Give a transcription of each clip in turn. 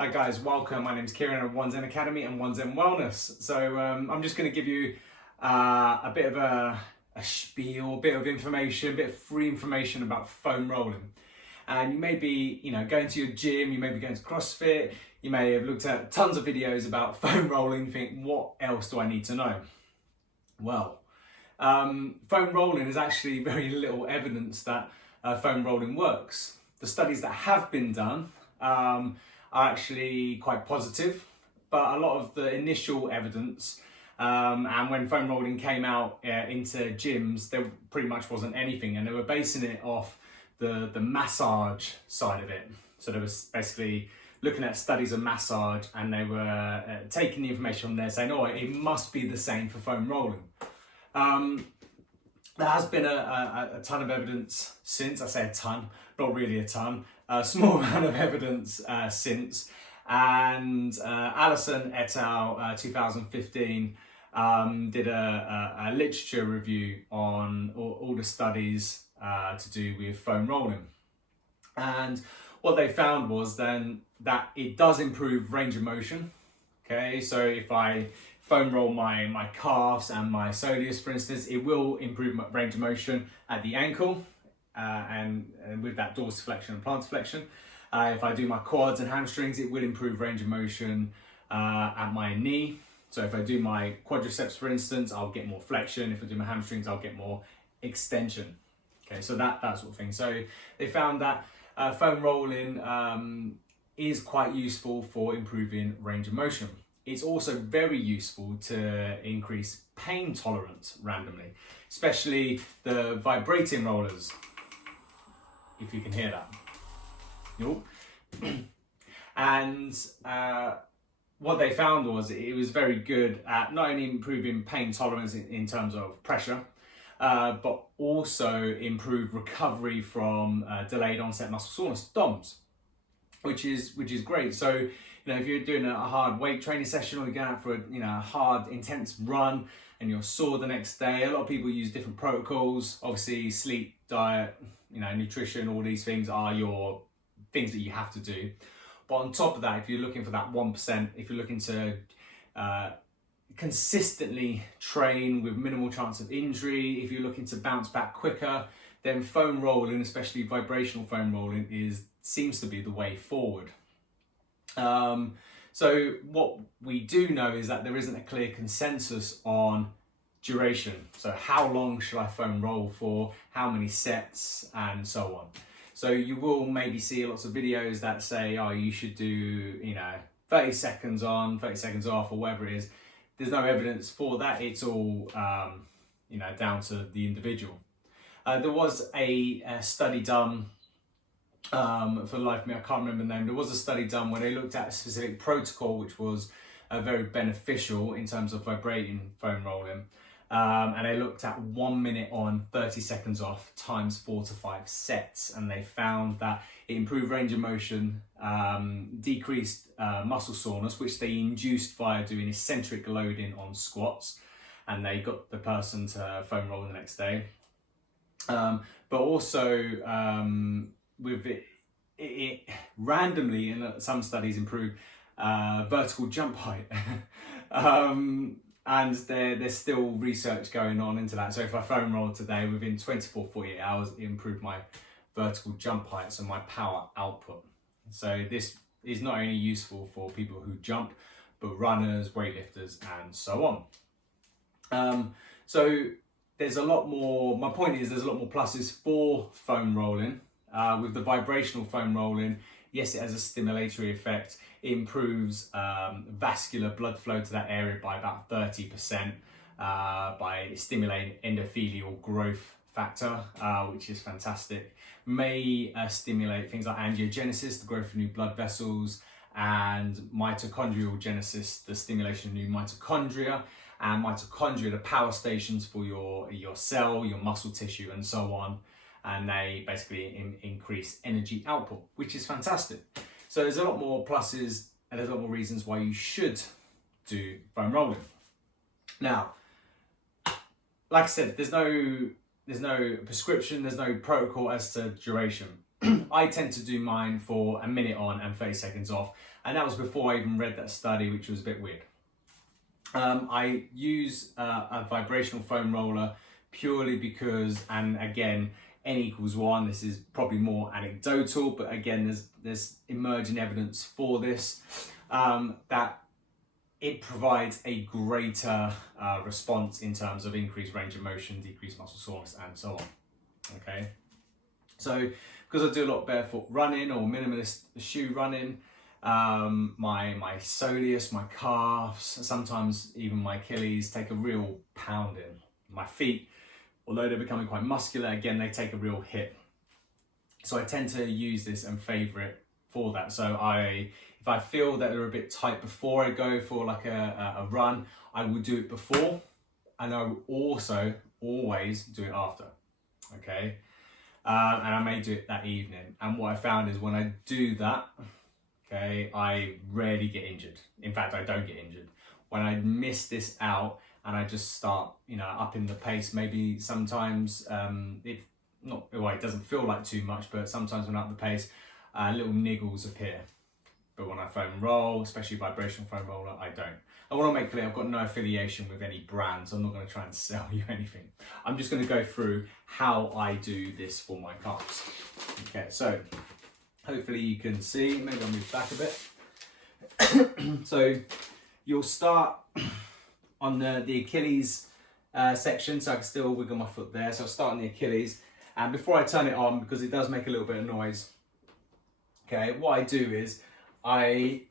Hi guys, welcome. My name's Kieran of One Zen Academy and One Zen Wellness. So I'm just going to give you a bit of a spiel, a bit of information, a bit of free information about foam rolling. And you may be, going to your gym, you may be going to CrossFit, you may have looked at tons of videos about foam rolling, think, what else do I need to know? Well, foam rolling is actually very little evidence that foam rolling works. The studies that have been done are actually quite positive, but a lot of the initial evidence and when foam rolling came out into gyms, there pretty much wasn't anything, and they were basing it off the massage side of it. So they was basically looking at studies of massage, and they were taking the information from there saying, oh, it must be the same for foam rolling. There has been a ton of evidence since. I say a ton, not really a ton, a small amount of evidence since. And Allison et al. 2015 did a literature review on all the studies to do with foam rolling. And what they found was then that it does improve range of motion. Okay, so if I foam roll my calves and my soleus, for instance, it will improve my range of motion at the ankle and with that dorsiflexion and plantarflexion. If I do my quads and hamstrings, it will improve range of motion at my knee. So if I do my quadriceps, for instance, I'll get more flexion. If I do my hamstrings, I'll get more extension. Okay, so that sort of thing. So they found that foam rolling is quite useful for improving range of motion. It's also very useful to increase pain tolerance randomly, especially the vibrating rollers, if you can hear that. Nope. And what they found was it was very good at not only improving pain tolerance in terms of pressure, but also improve recovery from delayed onset muscle soreness, DOMS, which is great. So if you're doing a hard weight training session, or you're going out for a hard intense run and you're sore the next day, a lot of people use different protocols. Obviously sleep, diet, nutrition, all these things are your things that you have to do. But on top of that, if you're looking for that 1%, if you're looking to consistently train with minimal chance of injury, if you're looking to bounce back quicker, then foam rolling, especially vibrational foam rolling, seems to be the way forward. So what we do know is that there isn't a clear consensus on duration. So how long should I foam roll for, how many sets, and so on. So you will maybe see lots of videos that say, oh, you should do 30 seconds on, 30 seconds off, or whatever it is. There's no evidence for that. It's all down to the individual. There was a study done for the life of me, I can't remember the name. There was a study done where they looked at a specific protocol which was very beneficial in terms of vibrating foam rolling, and they looked at 1 minute on, 30 seconds off, times 4 to 5 sets, and they found that it improved range of motion, decreased muscle soreness, which they induced via doing eccentric loading on squats, and they got the person to foam roll the next day. But also with it randomly in some studies improved vertical jump height. And there's still research going on into that. So if I foam roll today, within 48 hours, it improved my vertical jump height, so my power output. So this is not only useful for people who jump, but runners, weightlifters, and so on. So there's a lot more, my point is there's a lot more pluses for foam rolling. With the vibrational foam rolling, yes, it has a stimulatory effect. It improves vascular blood flow to that area by about 30% by stimulating endothelial growth factor, which is fantastic. May stimulate things like angiogenesis, the growth of new blood vessels, and mitochondrial genesis, the stimulation of new mitochondria. And mitochondria, the power stations for your cell, your muscle tissue, and so on. And they basically increase energy output, which is fantastic. So there's a lot more pluses and there's a lot more reasons why you should do foam rolling. Now, like I said, there's no prescription, there's no protocol as to duration. I tend to do mine for a minute on and 30 seconds off. And that was before I even read that study, which was a bit weird. I use a vibrational foam roller purely because, and again, N equals 1, this is probably more anecdotal, but again, there's emerging evidence for this, that it provides a greater response in terms of increased range of motion, decreased muscle soreness, and so on. Okay, so because I do a lot of barefoot running or minimalist shoe running, my soleus, my calves, sometimes even my Achilles take a real pounding. My feet, although they're becoming quite muscular, again, they take a real hit. So I tend to use this and favour it for that. So if I feel that they're a bit tight before I go for like a run, I will do it before, and I will also always do it after, okay? And I may do it that evening. And what I found is when I do that, okay, I rarely get injured. In fact, I don't get injured. When I miss this out and I just start, upping the pace, maybe sometimes it doesn't feel like too much, but sometimes when I up the pace, little niggles appear. But when I foam roll, especially vibrational foam roller, I don't. I want to make clear I've got no affiliation with any brands. I'm not going to try and sell you anything. I'm just going to go through how I do this for my calves. Okay, so hopefully you can see. Maybe I'll move back a bit. So you'll start on the Achilles section, so I can still wiggle my foot there. So I'll start on the Achilles. And before I turn it on, because it does make a little bit of noise, okay, what I do is I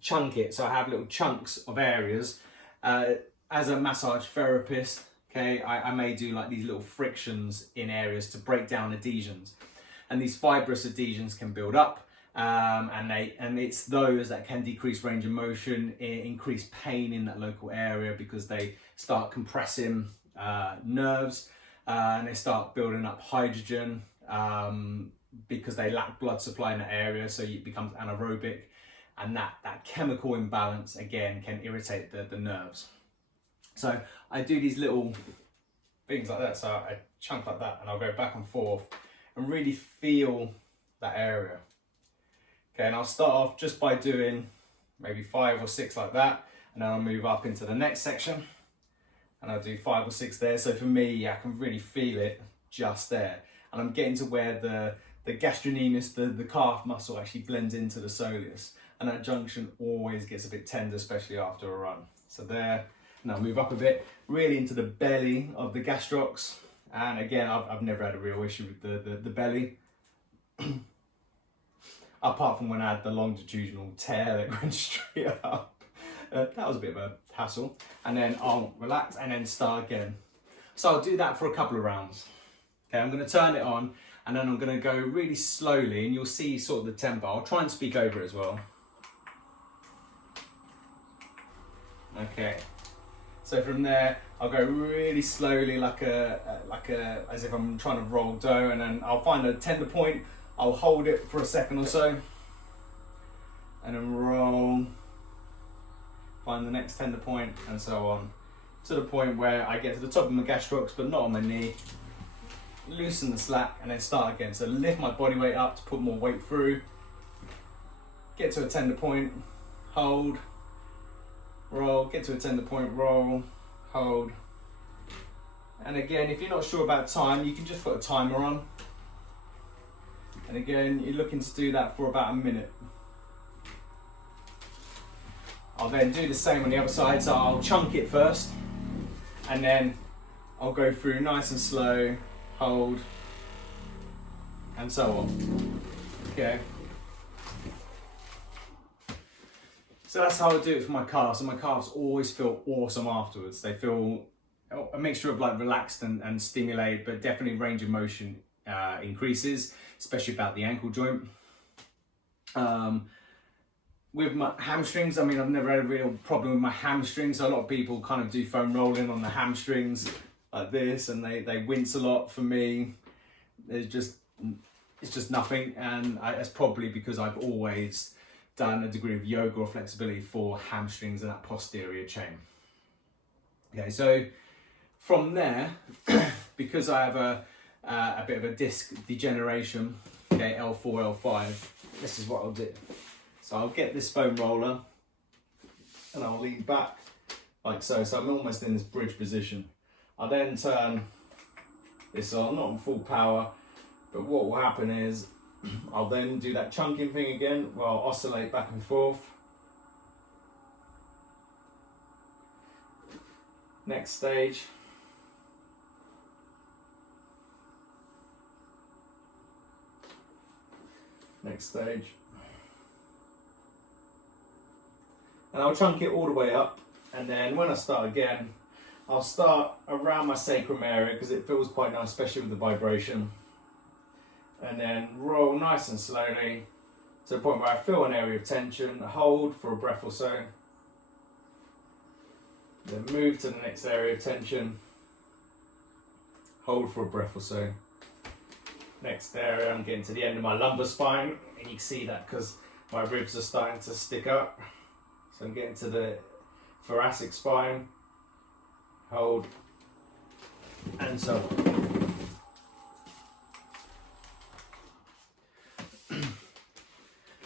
chunk it, so I have little chunks of areas. As a massage therapist, okay, I may do like these little frictions in areas to break down adhesions, and these fibrous adhesions can build up, and it's those that can decrease range of motion, increase pain in that local area because they start compressing nerves, and they start building up hydrogen. Because they lack blood supply in that area, so it becomes anaerobic, and that chemical imbalance again can irritate the nerves. So I do these little things like that, so I chunk like that and I'll go back and forth and really feel that area. Okay, and I'll start off just by doing maybe 5 or 6 like that, and then I'll move up into the next section and I'll do 5 or 6 there. So for me, I can really feel it just there, and I'm getting to where the gastrocnemius, the calf muscle, actually blends into the soleus, and that junction always gets a bit tender, especially after a run. So there, and I'll move up a bit, really into the belly of the gastrocs, and again, I've never had a real issue with the belly, apart from when I had the longitudinal tear that went straight up. That was a bit of a hassle, and then I'll relax and then start again. So I'll do that for a couple of rounds. Okay, I'm going to turn it on, and then I'm going to go really slowly, and you'll see sort of the tempo. I'll try and speak over it as well. Okay, so from there, I'll go really slowly, like as if I'm trying to roll dough, and then I'll find a tender point. I'll hold it for a second or so, and then roll. Find the next tender point, and so on, to the point where I get to the top of my gastrocs, but not on my knee. Loosen the slack and then start again. So lift my body weight up to put more weight through, get to a tender point, hold, roll, get to a tender point, roll, hold. And again, if you're not sure about time, you can just put a timer on, and again, you're looking to do that for about a minute. I'll then do the same on the other side, so I'll chunk it first, and then I'll go through nice and slow, hold, and so on. Okay. So that's how I do it for my calves, and my calves always feel awesome afterwards. They feel a mixture of like relaxed and stimulated, but definitely range of motion increases, especially about the ankle joint. With my hamstrings, I mean, I've never had a real problem with my hamstrings. So a lot of people kind of do foam rolling on the hamstrings like this, and they wince a lot. For me, it's just nothing, and it's probably because I've always done a degree of yoga or flexibility for hamstrings and that posterior chain. Okay, so from there, because I have a bit of a disc degeneration, okay, L4, L5, this is what I'll do. So I'll get this foam roller and I'll lean back like so. So I'm almost in this bridge position. I'll then turn this on, not on full power, but what will happen is I'll then do that chunking thing again where I'll oscillate back and forth. Next stage. Next stage. And I'll chunk it all the way up, and then when I start again, I'll start around my sacrum area because it feels quite nice, especially with the vibration. And then roll nice and slowly to the point where I feel an area of tension, hold for a breath or so. Then move to the next area of tension, hold for a breath or so. Next area, I'm getting to the end of my lumbar spine, and you can see that because my ribs are starting to stick up. So I'm getting to the thoracic spine, hold, and so on.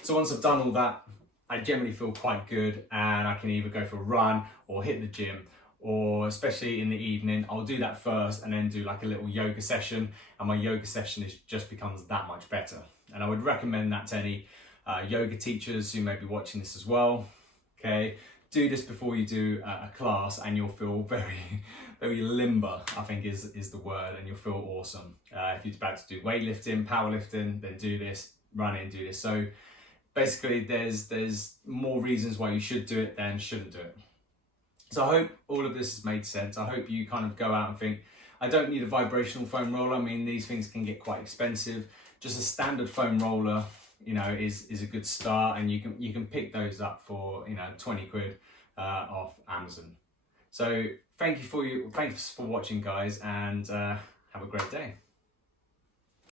So once I've done all that, I generally feel quite good, and I can either go for a run or hit the gym, or especially in the evening, I'll do that first and then do like a little yoga session, and my yoga session just becomes that much better. And I would recommend that to any yoga teachers who may be watching this as well. Okay, do this before you do a class, and you'll feel very, very limber, I think is the word, and you'll feel awesome. If you're about to do weightlifting, powerlifting, then do this, running, do this. So basically there's more reasons why you should do it than shouldn't do it. So I hope all of this has made sense. I hope you kind of go out and think, I don't need a vibrational foam roller. I mean, these things can get quite expensive. Just a standard foam roller, you know, is a good start, and you can pick those up for, you know, 20 quid off Amazon. So thanks for watching, guys, and have a great day.